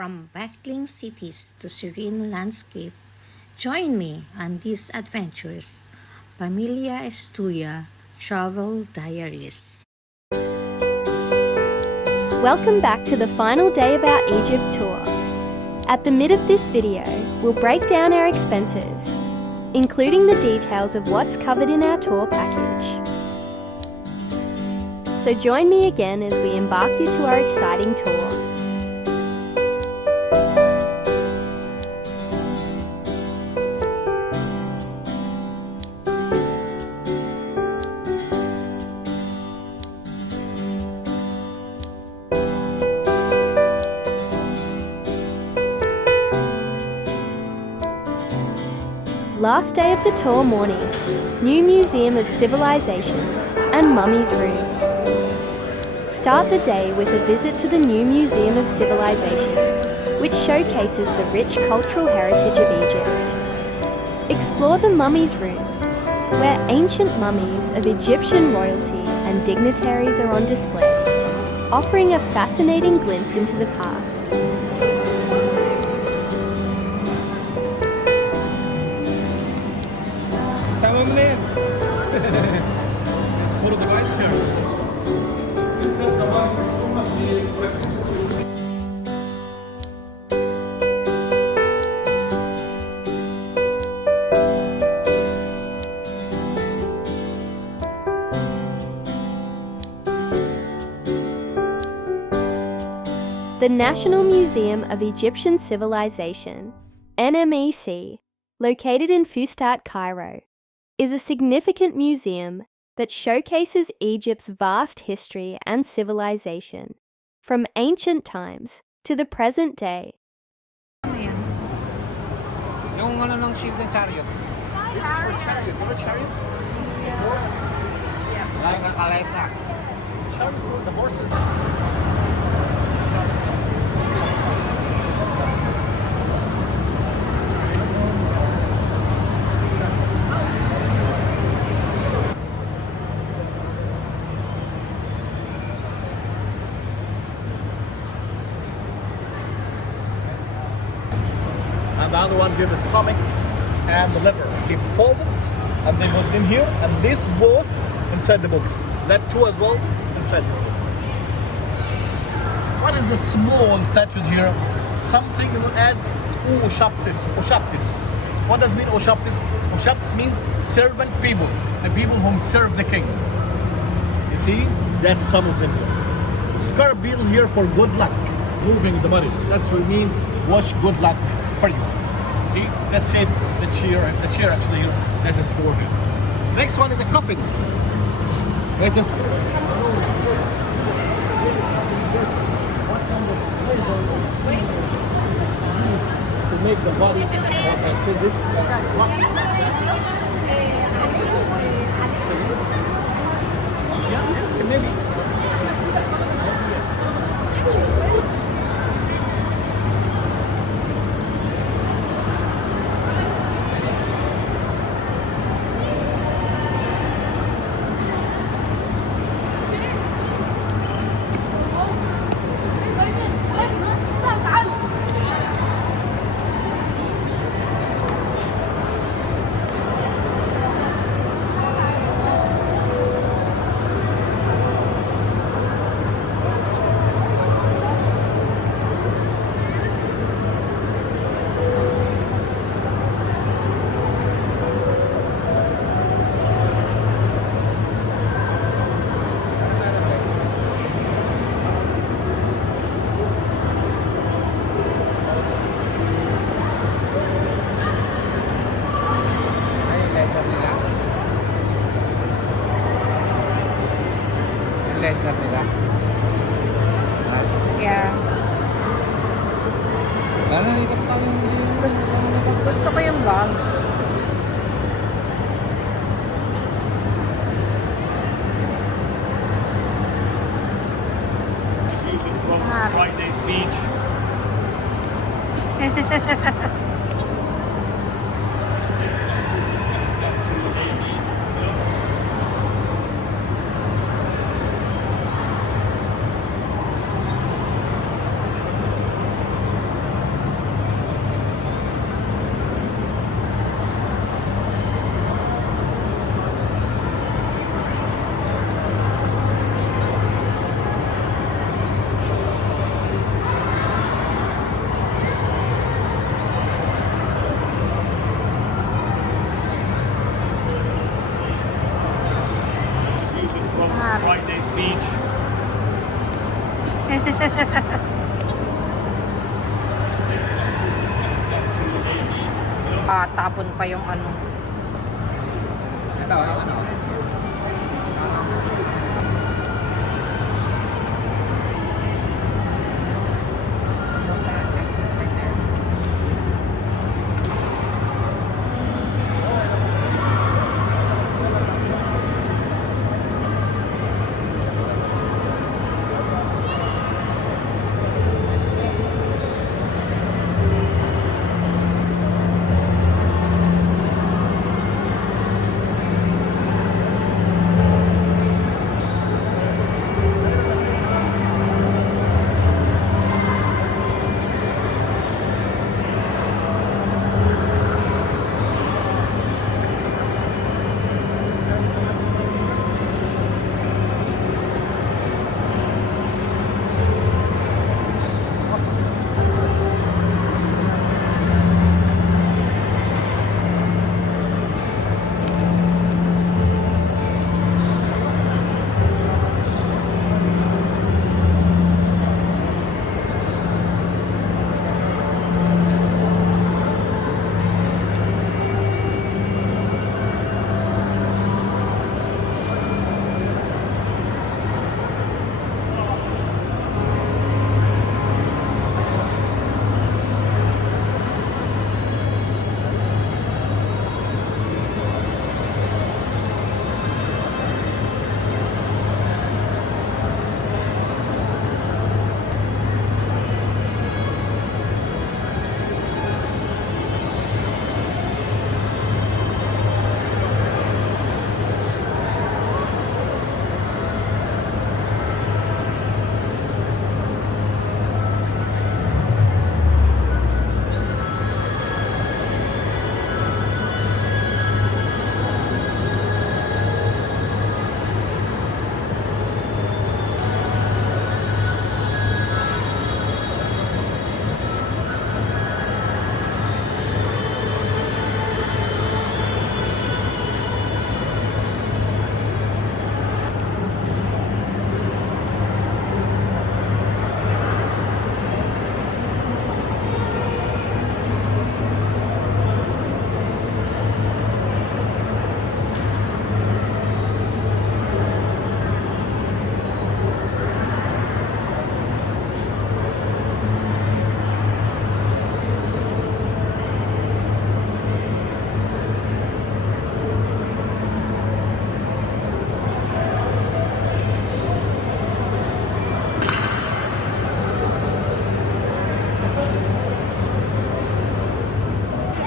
From bustling cities to serene landscape, join me on these adventures. Familia Estudia Travel Diaries. Welcome back to the final day of our Egypt tour. At the mid of this video, we'll break down our expenses, including the details of what's covered in our tour package. So join me again as we embark you to our exciting tour. Last day of the tour morning, New Museum of Civilizations and Mummies Room. Start the day with a visit to the New Museum of Civilizations, which showcases the rich cultural heritage of Egypt. Explore the Mummies Room, where ancient mummies of Egyptian royalty and dignitaries are on display, offering a fascinating glimpse into the past. Let's follow the lines here. The National Museum of Egyptian Civilization, NMEC, located in Fustat, Cairo, is a significant museum that showcases Egypt's vast history and civilization, from ancient times to the present day. Yung ano ng shield ng chariot. This is for chariot. You know chariot? The horse? Yeah. Like an Alexa. Chariots were the horses. And the other one here, the stomach and the liver. They fold it and they put them here, and this both inside the box. That too as well inside this box. What is the small statues here? Something known as Oshaptis. Oshaptis. What does it mean Oshaptis? Oshaptis means servant people, the people whom serve the king. You see, that's some of them here. Scarab beetle here for good luck, moving the body. That's what we mean. Wish good luck for you. See, that's it. The chair actually here. That is for him. Next one is a coffin. It is. To make the body. So this wax. Yeah, so maybe. Yeah. Gusto ko yung bags. From Friday speech. nakatapon pa yung ano.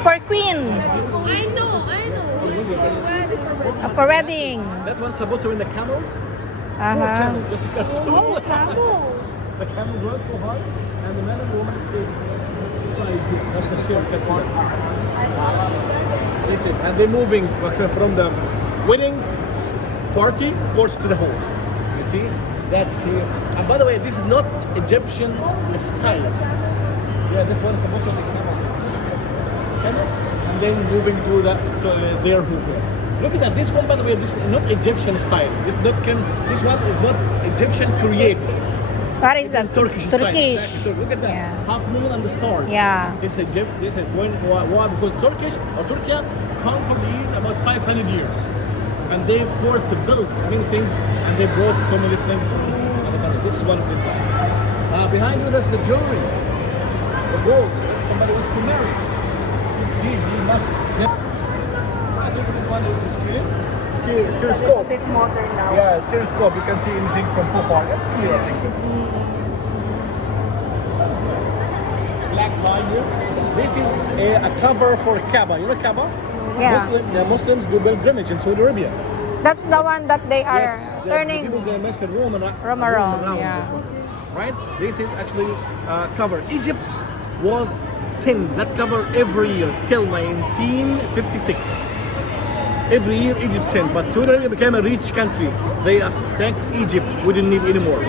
For queen. I know. For wedding. That one's supposed to win the camels. Poor Uh-huh. camel, just got the camels run so hard, and the man and the woman stayed beside you. That's a chair, that's it. That's it. And they're moving from the wedding party, of course, to the home. You see? That's here. And by the way, this is not Egyptian style. Yeah, this one is supposed to be camel. Camel? And then moving to their hoop. Look at that. This one, by the way, this is not Egyptian style. This one is not Egyptian created. What is that? Turkish style. Turkish. Exactly. Look at that. Yeah. Half moon and the stars. Yeah. This is why? Because Turkish or Turkey conquered Iran about 500 years. And they, of course, built many things and they brought so many things. This is one of them. Behind you, that's the jewelry. The gold. Somebody wants to marry. See, he must. I think this one is a screen. Stereoscope. bit modern now. Yeah, stereoscope. You can see anything from so far. That's clear, I think. Black line here. This is a cover for Kaaba. You know Kaaba? Yeah. Muslims do pilgrimage in Saudi Arabia. That's the one that they are The turning. people they make a roam around, yeah. this one. Right? This is actually cover. Egypt was sent that cover every year till 1956. Every year Egypt sent, but Saudi Arabia became a rich country. They asked, thanks Egypt, we didn't need anymore.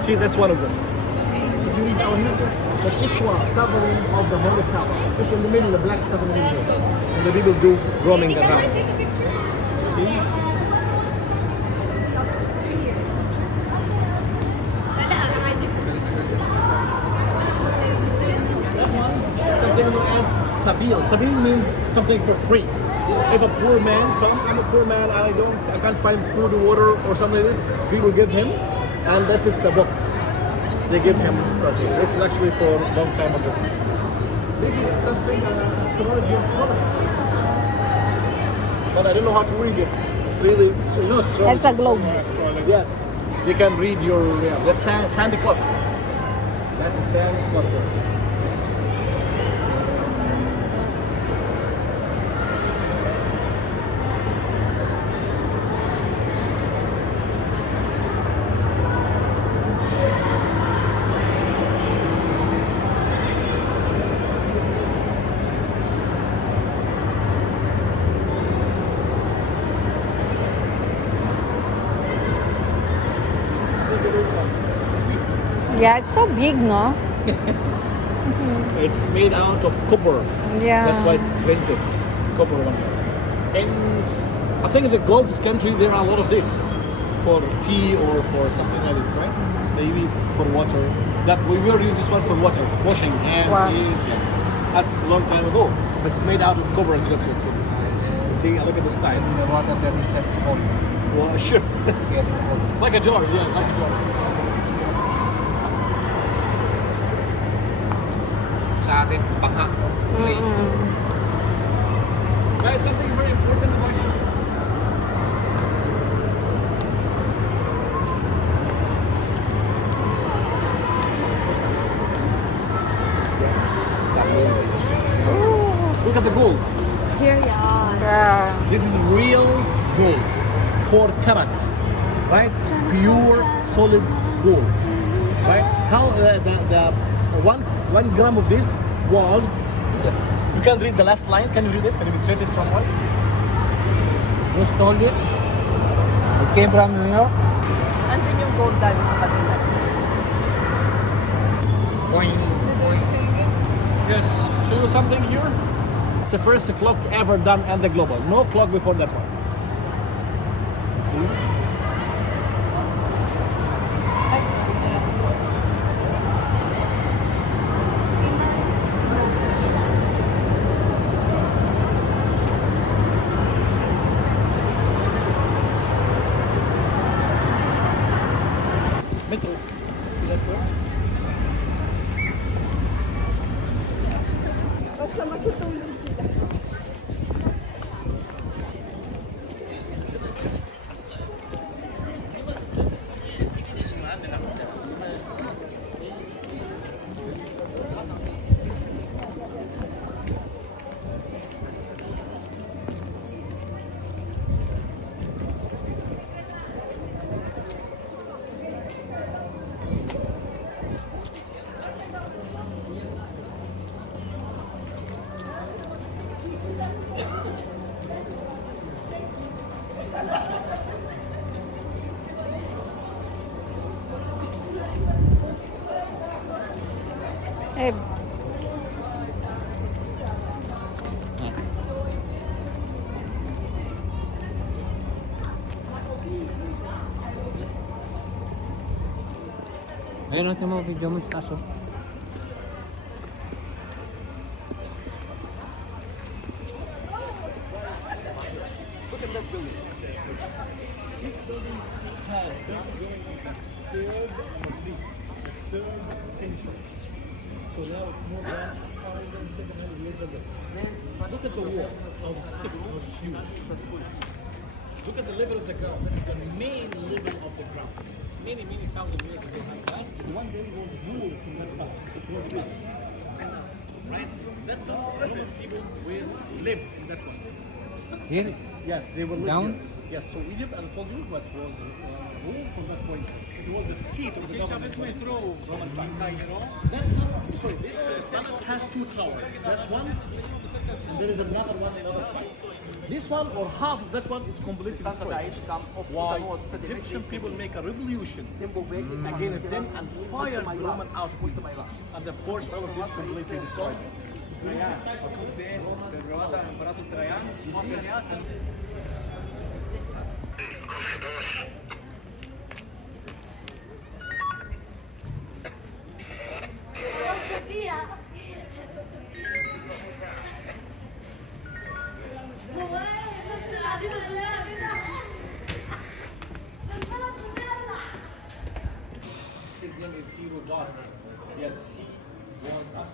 See, that's one of them. If you read our history, the Kiswa covering of the Holy Kaaba. It's in the middle, the black stuff in the middle. And the people do roaming around. See? Something known as sabil. Sabil means something for free. If a poor man comes, I'm a poor man, I can't find food, water, or something like that, people give him, and that is a box. They give him for free. This is actually for a long time ago. This is something technology of astronomy. But I don't know how to read it. It's really strong. That's a globe. Yes, they can read your. That's Santa Claus. That's a Santa Claus. Yeah, it's so big, no? It's made out of copper. Yeah. That's why it's expensive. Copper one. And I think in the Gulf country there are a lot of this for tea or for something like this, right? Maybe for water. That we will use this one for water, washing hands. Wow. Yeah. That's a long time ago. But it's made out of copper. It's got to. See, look at the style. Water that is at school. Well, sure. Like a jar, yeah, like a jar. Sa atin, pangha. Guys, something very important about you. Look at the gold. Here you are. Yeah. This is real gold, 4 karat, right? Pure, solid gold, right? How the one gram of this was? Yes. You can read the last line. Can you read it? Can you translate it from one? Who stole it? It came from New York. Andun yung gold dami sa kanila. Boing, boing. Yes. Show you something here. It's the first clock ever done at the global. No clock before that one. See? Ay, sorry. Metro. See that door? Basta matutulog sila. Eh, Ayun, natin mo video mo sa kaso. Look at that building. This building has this going on the 3rd century. So now it's more than 1,700 years ago. Look at the wall. How thick it was, huge. Look at the level of the ground. That's the main level of the ground. Many thousand years ago. Last one day was ruled from that palace. It was a palace. Right? That palace, Roman people will live in that one. Here? Yes, they were living Down? here. Yes, so Egypt, as I told you, was ruled from that point. It was the seat of the government of Roman time. That tower, sorry, this palace has 2 towers. That's one, and there is another one on the other side. This one, or half of that one, is completely destroyed. Why? Egyptian people make a revolution against them and fired the Roman out of Egypt. And of course, all of this completely destroyed.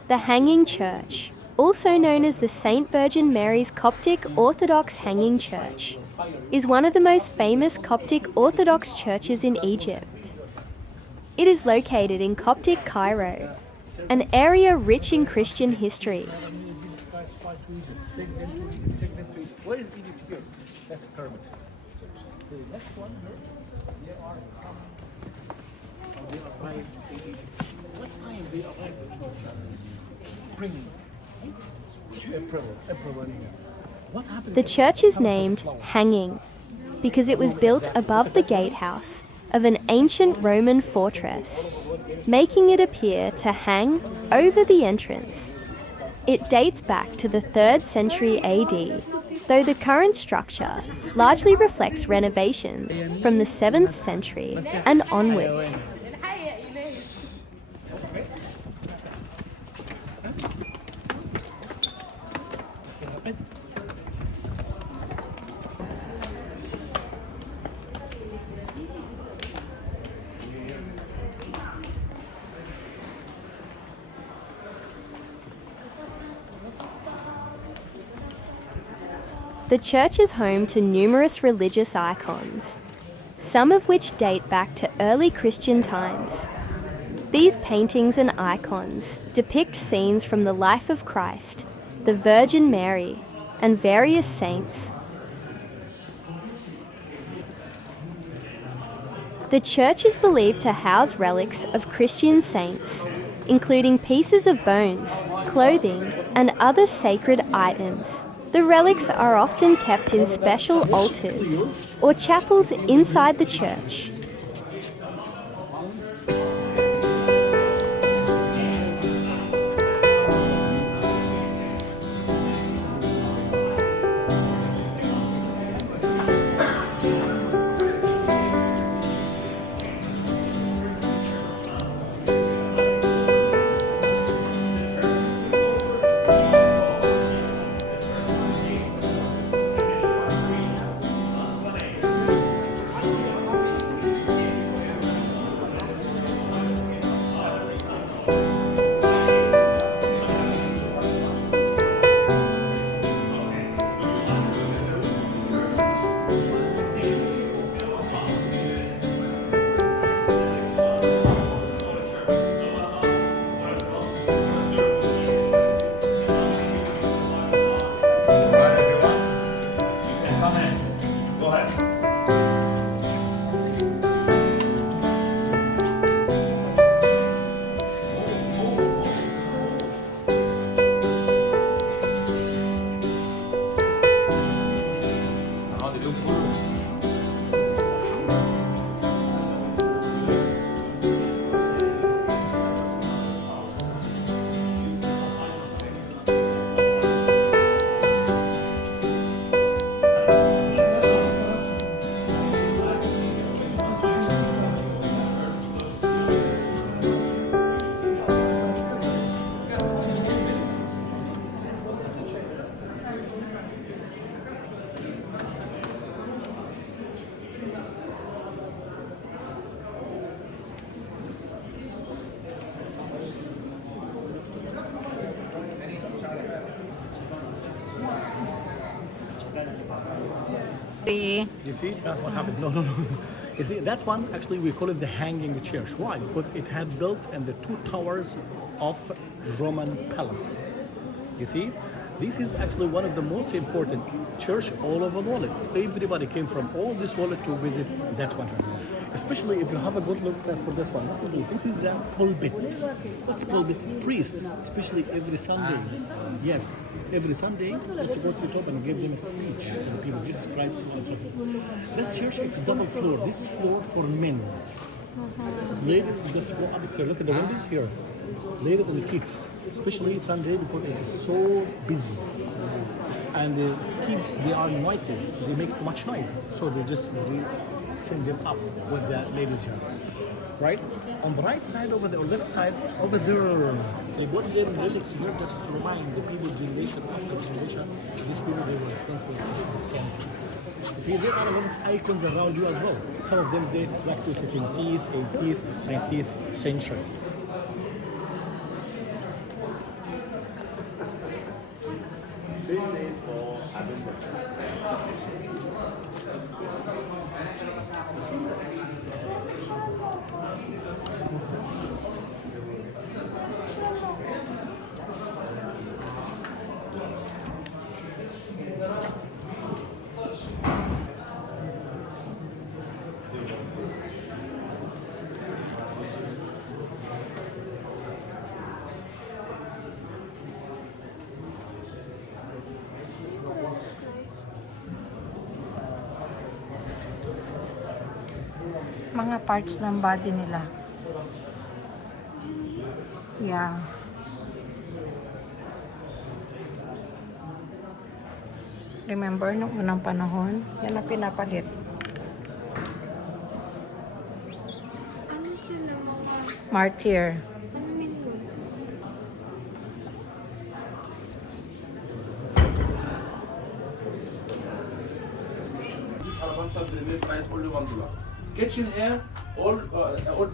The Hanging Church, also known as the St. Virgin Mary's Coptic Orthodox Hanging Church, is one of the most famous Coptic Orthodox churches in Egypt. It is located in Coptic Cairo, an area rich in Christian history. Where is Egypt here? That's pyramid. So the next one here, they arrived in Egypt. What time they arrived in Egypt? Spring. April. What happened? The church is named Hanging because it was built above the gatehouse of an ancient Roman fortress, making it appear to hang over the entrance. It dates back to the 3rd century AD, though the current structure largely reflects renovations from the 7th century and onwards. The church is home to numerous religious icons, some of which date back to early Christian times. These paintings and icons depict scenes from the life of Christ, the Virgin Mary, and various saints. The church is believed to house relics of Christian saints, including pieces of bones, clothing, and other sacred items. The relics are often kept in special altars or chapels inside the church. Three. You see, what happened? No. You see, that one, actually, we call it the hanging church. Why? Because it had built in the 2 towers of Roman palace. You see, this is actually one of the most important church all over the world. Everybody came from all this world to visit that one. Especially if you have a good look for this one. This is a pulpit. What's pulpit? Priests, especially every Sunday. Yes, every Sunday, just to go to the top and give them a speech to the people, Jesus Christ, and so forth. This church, it's double floor. This floor for men. Ladies, just go upstairs. Look at the windows here. Ladies and kids, especially Sunday because it is so busy. And the kids, they are invited. They make much noise, so they send them up with the ladies here. Right? On the right side over there, or left side over there, they got their relics here just to remind the people generation after generation, these people they were responsible for the sanctity. See, there are a lot of icons around you as well. Some of them date back to 17th, 18th, 19th century. Mga parts ng body nila. Yeah. Remember, nung unang panahon, yan ang pinapalit. Ano sila mga... Martyr. Ano meaning nun? This alabaster pyramid price only $1. Kitchen air, all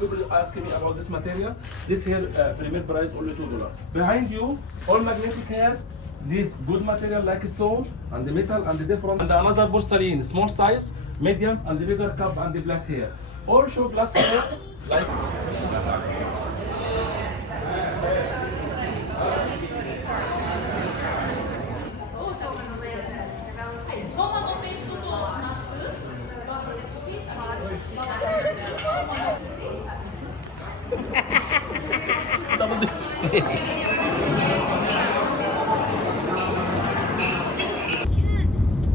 people asking me about this material. This here pyramid price only $2. Behind you, all magnetic hair. This good material like stone and the metal and the different. And another porcelain, small size, medium, and the bigger cup and the black hair. All show glass hair like.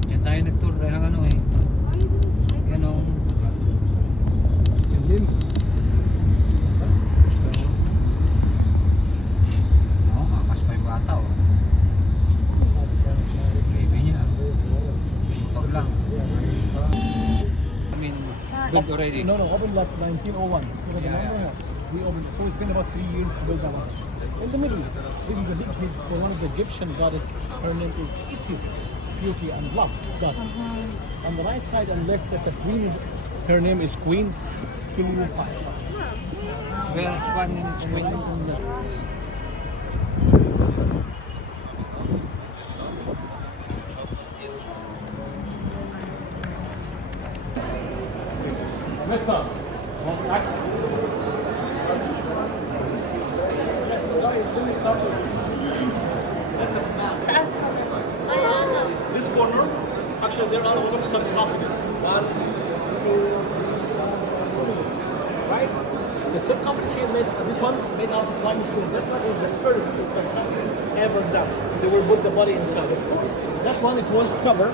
Diyan tayo nag-tour ng ano eh. Yan o. Silim. Oo, kakas pa yung bata o. Baby niya. Motor lang. I mean, built already. No, opened like 1901. We opened, so it's been about 3 years to build that one. In the middle, there is a big head for one of the Egyptian goddess. Her name is Isis, beauty and love goddess. On the right side and left, there's a queen. Her name is Queen Cleopatra. Where one in Sweden? Next up. Yes, guys, let me start with this. This corner, actually there are a lot of sarcophagus. One, two, right? The sarcophagus here made, this one made out of limestone. That one is the first sarcophagus ever done. They will put the body inside. Of course, that one it was covered.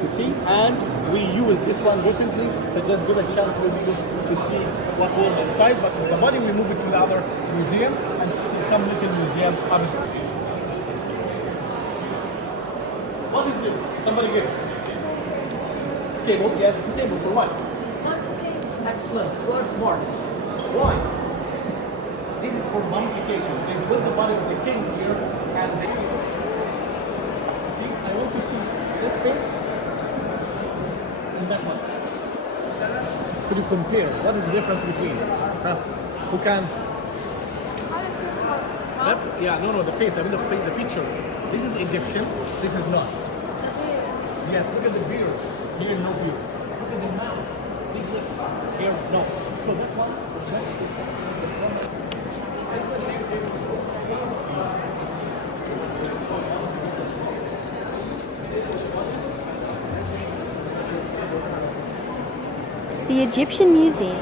You see, and we used this one recently to just give a chance for people to see what was inside. But the body we move it to the other museum and see some little museum. What is this? Somebody guess. Table? Yes, it's a table for what? Excellent. You are smart. Why? This is for mummification. They put the body of the king here and they. See, I want to see that face. That one. Could you compare? What is the difference between? Who can? That, yeah, no, the face. I mean the feature. This is Egyptian. This is not. Yes, look at the beard. Here, no beard. Look at the mouth. Big lips. Here, no. So that one is not Egyptian. The Egyptian Museum,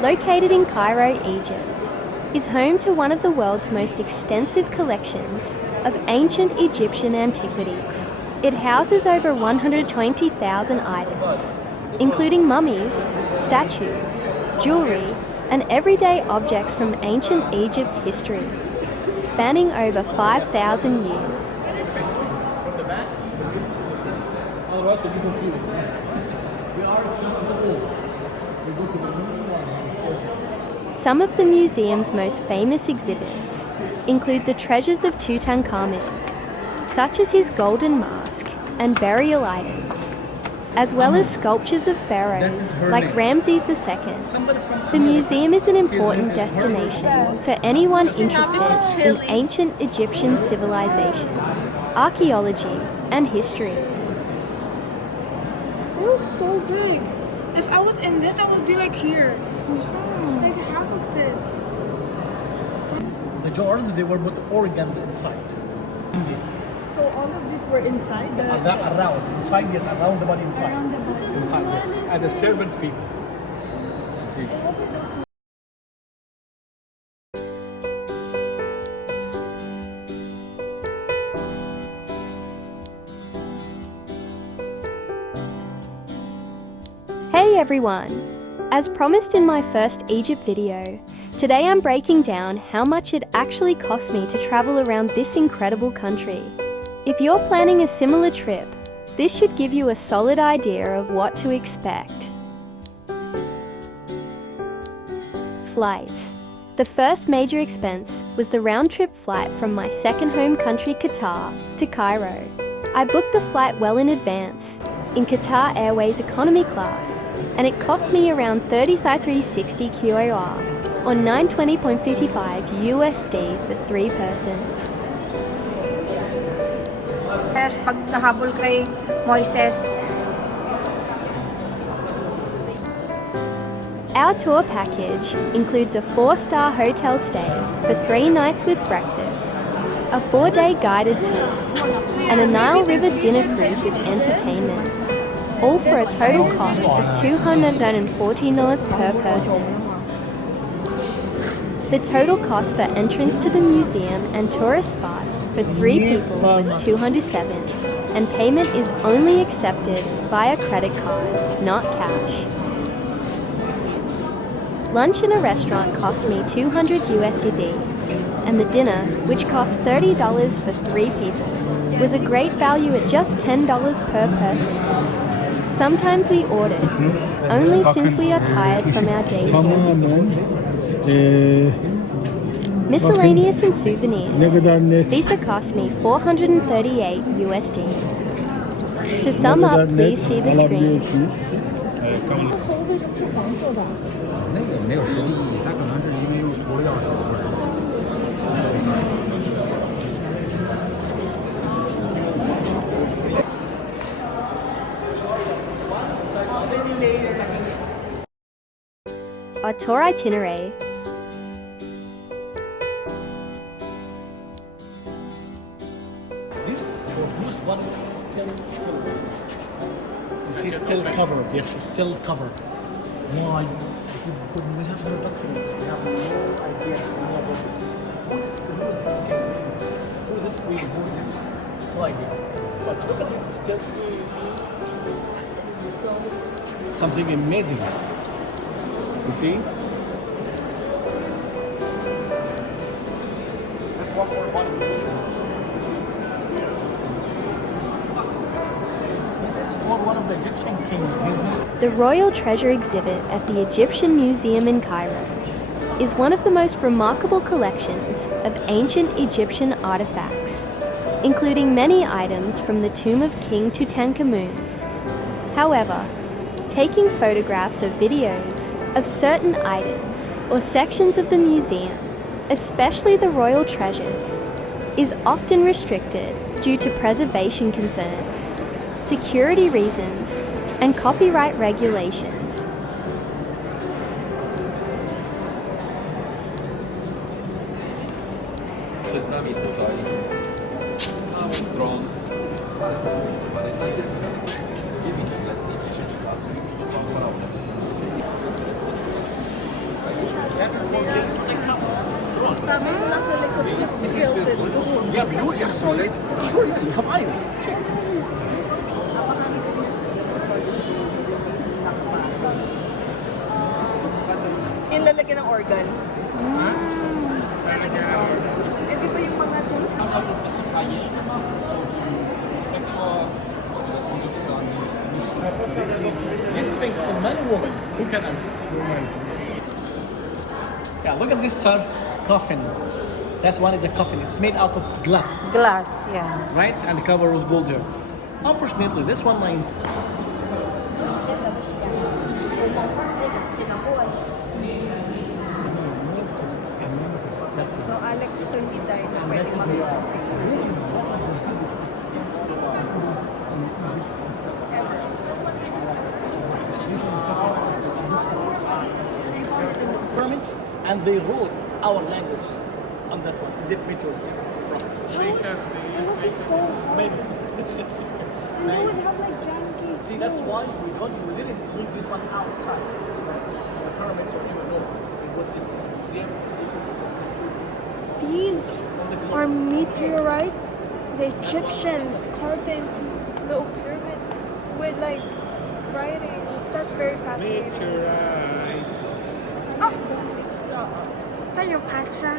located in Cairo, Egypt, is home to one of the world's most extensive collections of ancient Egyptian antiquities. It houses over 120,000 items, including mummies, statues, jewellery, and everyday objects from ancient Egypt's history, spanning over 5,000 years. From the back, otherwise we'll be confused. We are seeing the wall. We go to the new one. Some of the museum's most famous exhibits include the treasures of Tutankhamun, such as his golden mask and burial items, as well as sculptures of pharaohs like Ramses II. The museum is an important destination for anyone interested in ancient Egyptian civilization, archaeology, and history. It was so big. If I was in this, I would be like here. Like half of this. The jars, they were put organs inside. So all of these were inside the... Around, inside, yes, around the body inside. Around the body. Inside, yes. And the servant people. See. Hey everyone! As promised in my first Egypt video, today I'm breaking down how much it actually cost me to travel around this incredible country. If you're planning a similar trip, this should give you a solid idea of what to expect. Flights. The first major expense was the round-trip flight from my second home country, Qatar, to Cairo. I booked the flight well in advance, in Qatar Airways economy class, and it cost me around 33.60 QAR, or 920.55 USD for 3 persons. Yes, pag nahabol kay Moises. Our tour package includes a 4-star hotel stay for 3 nights with breakfast, a 4-day guided tour, and a Nile River dinner cruise with entertainment, all for a total cost of $214 per person. The total cost for entrance to the museum and tourist spot for 3 people was $207, and payment is only accepted via credit card, not cash. Lunch in a restaurant cost me 200 USD, and the dinner, which cost $30 for 3 people, was a great value at just $10 per person. Sometimes we ordered, only since we are tired from our day job. Miscellaneous and souvenirs. These cost me 438 USD. To sum up, please see the screen. 那个没有实际意义，他可能是因为又投了钥匙。 Our tour itinerary. This one is still full. You see, still covered. Yes, it's still covered. Why? Because we have no documents. We have no idea about this. Who is this king? Who is this queen? Who is this? No idea. But look at this, still something amazing. You see? That's what we're wanting to do. This is for one of the Egyptian kings. The Royal Treasure exhibit at the Egyptian Museum in Cairo is one of the most remarkable collections of ancient Egyptian artifacts, including many items from the tomb of King Tutankhamun. However, taking photographs or videos of certain items or sections of the museum, especially the royal treasures, is often restricted due to preservation concerns, security reasons, and copyright regulations. That is for King Tutankhamun. Sabi yung nasa likod siya, gilded gold. Yeah, beauty. Yeah, sure, yeah, you have eyes. Check. Yung lalagyan ng organs. Eh, di ba yung mga tools? This Sphinx for man or woman? Who can answer? Yeah, look at this coffin. That's one is a coffin. It's made out of glass, Glass, yeah. right? And the cover was gold here. Unfortunately, this one line. So, Alex, ito hindi tayo na pwede mag-isip. and they wrote our language on that one, the metals, rocks. It would be so hard. Maybe. And they would have like giant gates. See, that's why we didn't leave this one outside. The pyramids or even north. It was in the museum. These are meteorites. The Egyptians carved into little pyramids with like writings. That's very fascinating. Oh, Cleopatra.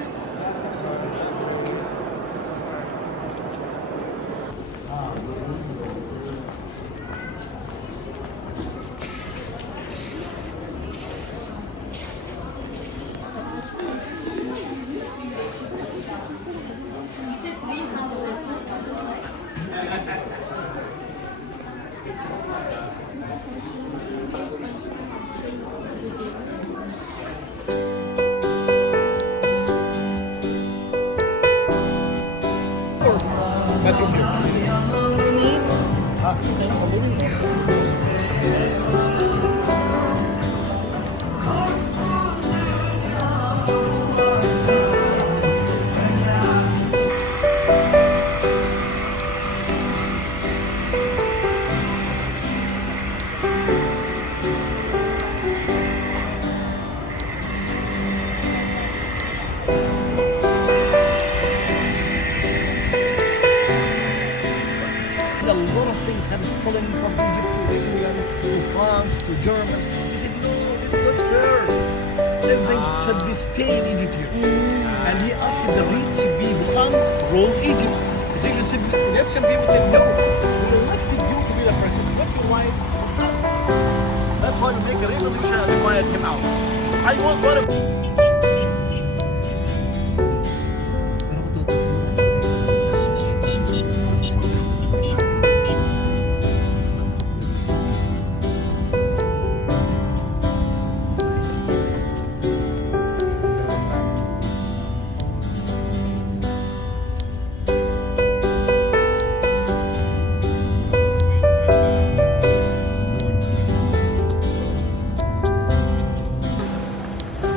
Bathroom a lot of things have stolen from Egypt to England, to France, to Germany. He said, no, it's not fair. Everything should be stay in Egypt here. And he asked the rich people, son, rule Egypt. Egyptian people said, no, we elected you to be the president, not your wife. That's why we make a revolution and fired him out. I was one of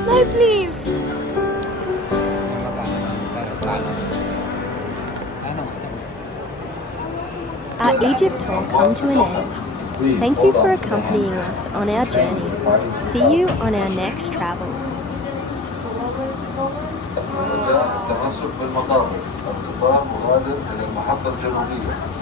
No, please. Our Egypt tour come to an end. Thank you for accompanying us on our journey. See you on our next travel. التمسك بالمطابق القطار مغادر إلى المحطة الجنوبية